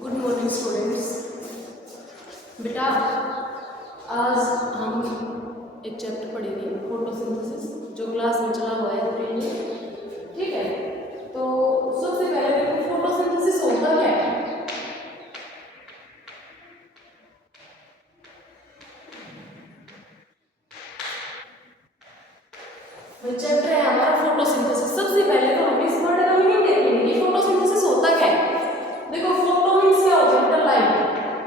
Good morning students. बेटा आज हम एक चैप्टर पढ़ेंगे फोटोसिंथेसिस, जो क्लास में चला हुआ है अप्रैल में। ठीक है, तो सबसे पहले देखो फोटोसिंथेसिस होता क्या है। चैप्टर है हमारा फोटोसिंथेसिस। सबसे पहले तो हम इस वर्ड का मीनिंग देखेंगे कि फोटोसिंथेसिस होता क्या है। देखो फोटो मींस क्या होता है, लाइट।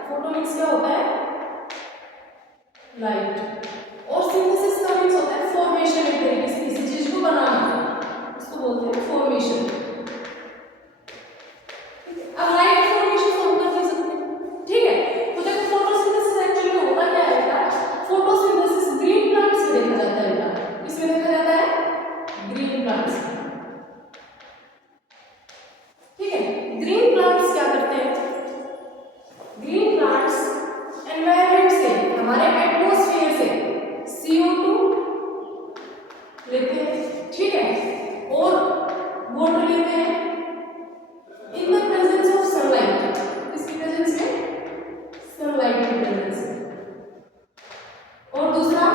फोटो मींस क्या होता है, लाइट। और सिंथेसिस का मींस होता है फॉर्मेशन, एक तरीके से किसी चीज को बनाना, इसको बोलते हैं फॉर्मेशन। अब लाइट फॉर्मेशन हम कर सकते हैं। ठीक है, तो देखो फोटोसिंथेसिस एक्चुअली होता क्या है बेटा। फोटोसिंथेसिस ग्रीन प्लांट्स में देखा जाता है बेटा। किसमें देखा जाता है, ग्रीन प्लांट्स। ठीक है, ग्रीन प्लांट्स क्या करते हैं, ग्रीन प्लांट्स एनवायरनमेंट से, हमारे एटमॉस्फेयर से CO2 लेते हैं। ठीक है, और वाटर लेते हैं in the presence of sunlight. किसकी प्रेजेंस में, सनलाइट की प्रेजेंस में। और दूसरा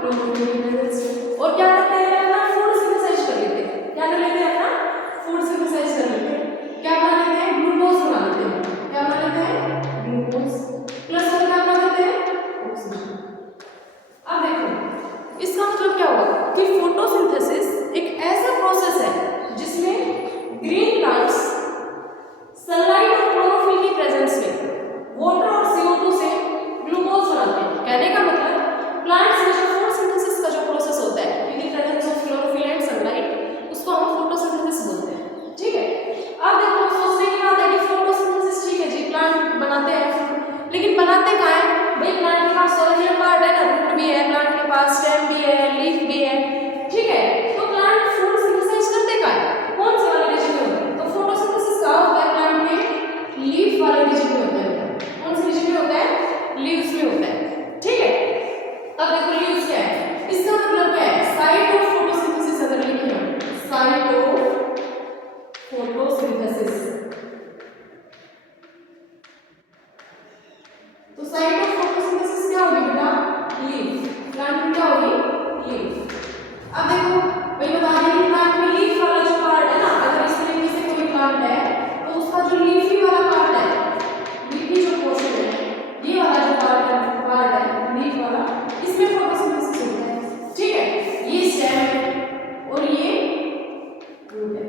क्लोरोफिल की प्रेजेंस में। और क्या करते हैं, अपना फूड सिंथेसाइज कर लेते हैं। क्या कर लेते हैं, अपना फूड सिंथेसाइज कर लेते हैं। क्या बना लेते हैं, ग्लूकोज बना लेते हैं। क्या बना लेते हैं, ग्लूकोज। प्लस और क्या बना लेते हैं, ऑक्सीजन। अब देखो इसका मतलब क्या हुआ कि फोटोसिंथेसिस एक ऐसा प्रोसेस है जिसमें ग्रीन प्लांट्स सनलाइट और क्लोरोफिल की प्रेजेंस में वाटर और CO2 से ग्लूकोज बनाते हैं। कहने का मतलब प्लांट्स में जो फोटोसिंथेसिस का जो प्रोसेस होता है in the presence of chlorophyll and sunlight, उसको हम फोटोसिंथेसिस बोलते हैं। ठीक है, अब देखो सोचने की बात है कि फोटोसिंथेसिस ठीक है जी, प्लांट बनाते हैं, लेकिन बनाते कहाँ है भाई। प्लांट के पास सोलर पार्ट है ना, रूट भी है, प्लांट के पास स्टेम भी है, लीफ भी है। ठीक है, तो प्लांट फूड सिंथेसाइज करते कहाँ है, कौन से वाले रीजन में होता है। तो फोटोसिंथेसिस कहाँ होता है, प्लांट में लीफ वाले रीजन में होता है। कौन से रीजन में होता है, लीव्स में होता है। ठीक है, अब देखो लीव्स क्या है, इसका मतलब क्या है, साइट ऑफ फोटोसिंथेसिस अगर लिखे हम, साइट ऑफ फोटोसिंथेसिस। तो साइट ऑफ फोटोसिंथेसिस क्या होगी बेटा, लीफ। प्लांट में क्या होगी, लीफ। अब देखो भाई बता दें कि प्लांट में लीफ वाला जो पार्ट है ना, अगर इस तरीके से कोई प्लांट है तो उसका जो लीफी वाला पार्ट है, लीफी जो पोर्शन है, ये वाला जो पार्ट है लीफ वाला, इसमें फोटोसिंथेसिस होता है। ठीक है, ये स्टेम है और ये रूट है।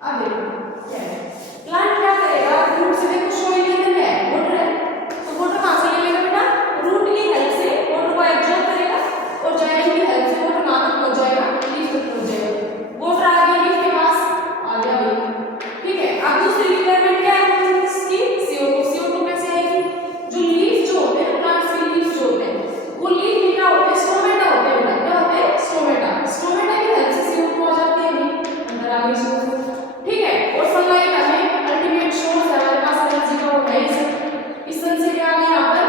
अब देखो क्या है, प्लांट क्या करेगा, रूट से देखो सोइल के अंदर है वाटर है, तो वाटर कहां से ले लेगा बेटा, रूट की हेल्प से वाटर को एब्जॉर्ब करेगा और जाइलम की हेल्प से वाटर कहां तक पहुंच जाएगा, लीफ तक पहुंच जाएगा। वाटर आ गया लीफ के पास, आ गया भाई। ठीक है, अब दूसरी रिक्वायरमेंट क्या है इसकी, CO2। CO2 कैसे आएगी, जो लीफ जो होते हैं, प्लांट्स के लीफ जो होते हैं, वो लीफ में क्या होते हैं, स्टोमेटा होते हैं बेटा। क्या होते हैं, स्टोमेटा। स्टोमेटा की हेल्प से CO2 आ जाती है भाई, अंदर आ गई CO2। ठीक है, और सनलाइट हमें अल्टीमेट सोर्स है, हमारे पास एनर्जी का वो है ही। इस सन से क्या आ गई, यहाँ पर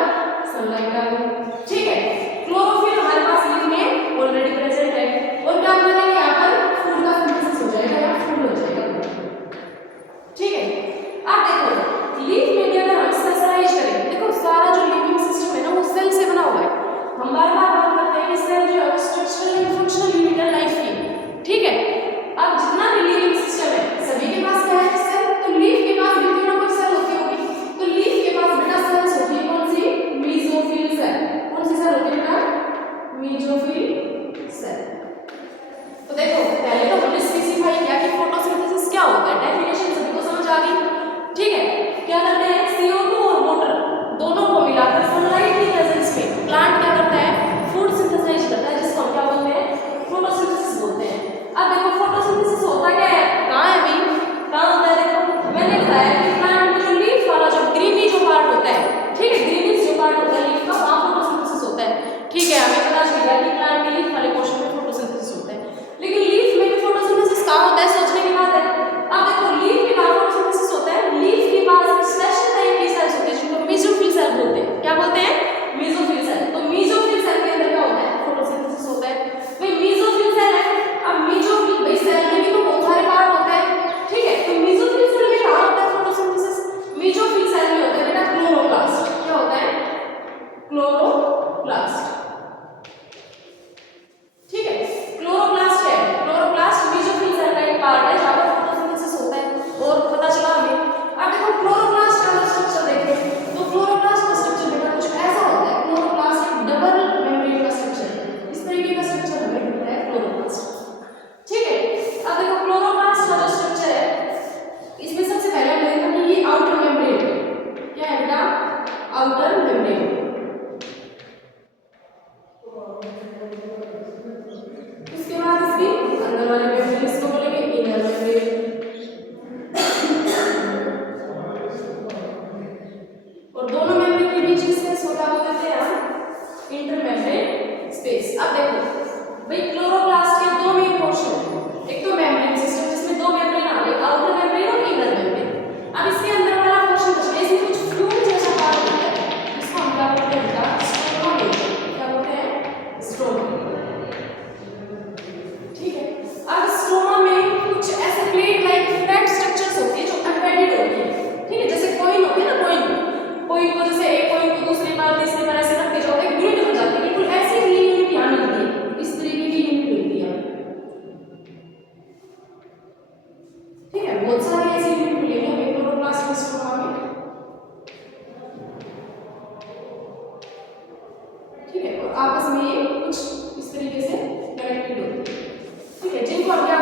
सनलाइट आ गई। ठीक है, क्लोरोफिल हमारे पास लीफ में ऑलरेडी प्रेजेंट है, और क्या बनेगा यहाँ पर, फूड का सिंथेसिस हो जाएगा या फूड हो जाएगा। ठीक है, अब देखो लीफ में भी अगर हम सेल्सराइज करें, देखो सारा जो लिविंग सिस्टम है ना वो सेल से बना हुआ है। हम बार बार बात करते हैं कि सेल जो है स्ट्रक्चरल एंड फंक्शनल यूनिट है लाइफ की। ठीक है, अब जितना भी लिविंग आपस में ये कुछ इस तरीके से कनेक्टेड होते हैं, ठीक है, जिनको हम क्या